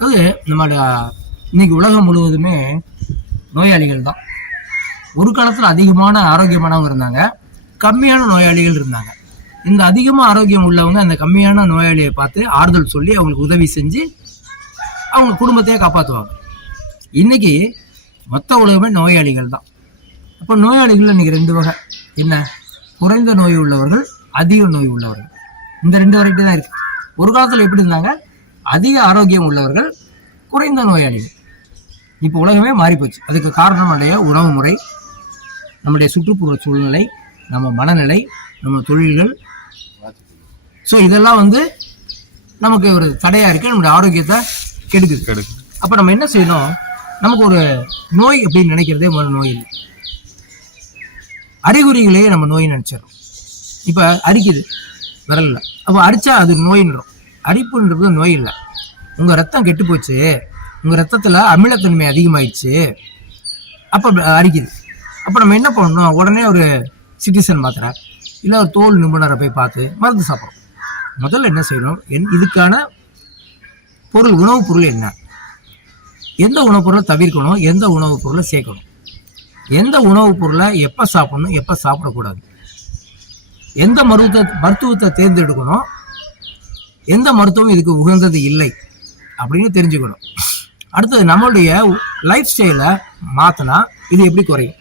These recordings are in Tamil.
அது நம்மளோட இன்னைக்கு உலகம் முழுவதுமே நோயாளிகள் தான். ஒரு காலத்தில் அதிகமான ஆரோக்கியமானவங்க இருந்தாங்க, கம்மியான நோயாளிகள் இருந்தாங்க. இந்த அதிகமாக ஆரோக்கியம் உள்ளவங்க அந்த கம்மியான நோயாளியை பார்த்து ஆறுதல் சொல்லி அவங்களுக்கு உதவி செஞ்சு அவங்க குடும்பத்தையே காப்பாற்றுவாங்க. இன்னைக்கு மொத்த உலகமே நோயாளிகள் தான். அப்போ நோயாளிகள் இன்னைக்கு 2 வகை. என்ன? குறைந்த நோய் உள்ளவர்கள், அதிக நோய் உள்ளவர்கள். இந்த 2 வரைக்கும் தான் இருக்கு. ஒரு காலத்தில் எப்படி இருந்தாங்க? அதிக ஆரோக்கியம் உள்ளவர்கள், குறைந்த நோயாளிகள். இப்போ உலகமே மாறி போச்சு. அதுக்கு காரணம் நம்முடைய உணவு முறை, நம்முடைய சுற்றுப்புற சூழ்நிலை, நம்ம மனநிலை, நம்ம தொழில்கள். ஸோ இதெல்லாம் நமக்கு ஒரு தடையா இருக்கு, நம்முடைய ஆரோக்கியத்தை கெடுக்குது. அப்ப நம்ம என்ன செய்யணும்? நமக்கு ஒரு நோய் அப்படின்னு நினைக்கிறதே ஒரு நோய் இல்லை. அறிகுறிகளையே நம்ம நோய் நினைச்சிடறோம். இப்ப அரிக்குது விரல்ல, அப்ப அரிச்சா அது நோயின்றோம். அரிப்புன்றது நோய் இல்லை. உங்க ரத்தம் கெட்டு போச்சு, உங்க ரத்தத்துல அமிலத்தன்மை அதிகமாயிடுச்சு, அப்ப அரிக்குது. அப்ப நம்ம என்ன பண்ணணும்? உடனே ஒரு சிட்டிசன் மாத்திரை இல்லை ஒரு தோல் நிபுணரை போய் பார்த்து மருந்து சாப்பிட்றோம். முதல்ல என்ன செய்யணும்? இதுக்கான பொருள், உணவுப் பொருள் என்ன, எந்த உணவுப் பொருளை தவிர்க்கணும், எந்த உணவுப் பொருளை சேர்க்கணும், எந்த உணவுப் பொருளை எப்போ சாப்பிடணும், எப்போ சாப்பிடக்கூடாது, எந்த மருத்துவத்தை தேர்ந்தெடுக்கணும், எந்த மருத்துவம் இதுக்கு உகந்தது இல்லை அப்படின்னு தெரிஞ்சுக்கணும். அடுத்தது நம்மளுடைய லைஃப் ஸ்டைலை மாற்றினா இது எப்படி குறையும்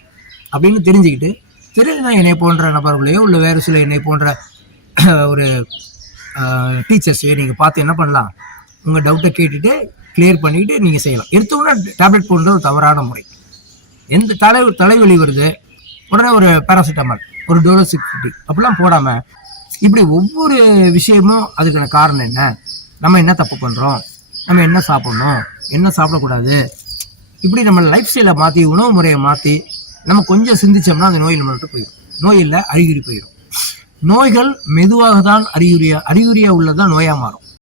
அப்படின்னு தெரிஞ்சுக்கிட்டு, தெரியலனா என்னை போன்ற நபர்களையோ இல்லை வேறு சில என்னை போன்ற ஒரு டீச்சர்ஸையோ நீங்கள் பார்த்து என்ன பண்ணலாம்? உங்கள் டவுட்டை கேட்டுட்டு கிளியர் பண்ணிவிட்டு நீங்கள் செய்யலாம். எடுத்தோன்னா டேப்லெட் போன்ற ஒரு தவறான முறை. எந்த தலைவலி வருது, உடனே ஒரு பேராசிட்டமால், ஒரு டோலோசிக்டி அப்படிலாம் போடாமல், இப்படி ஒவ்வொரு விஷயமும் அதுக்கான காரணம் என்ன, நம்ம என்ன தப்பு பண்ணுறோம், நம்ம என்ன சாப்பிட்ணும், என்ன சாப்பிடக்கூடாது, இப்படி நம்ம லைஃப் ஸ்டைலை மாற்றி, உணவு முறையை மாற்றி நம்ம கொஞ்சம் சிந்திச்சோம்னா அந்த நோய் நம்மள்கிட்ட போயிடும். நோய் இல்லை, அறிகுறி போயிடும். நோய்கள் மெதுவாக தான் அறிகுறியாக உள்ளதான் நோயாக மாறும்.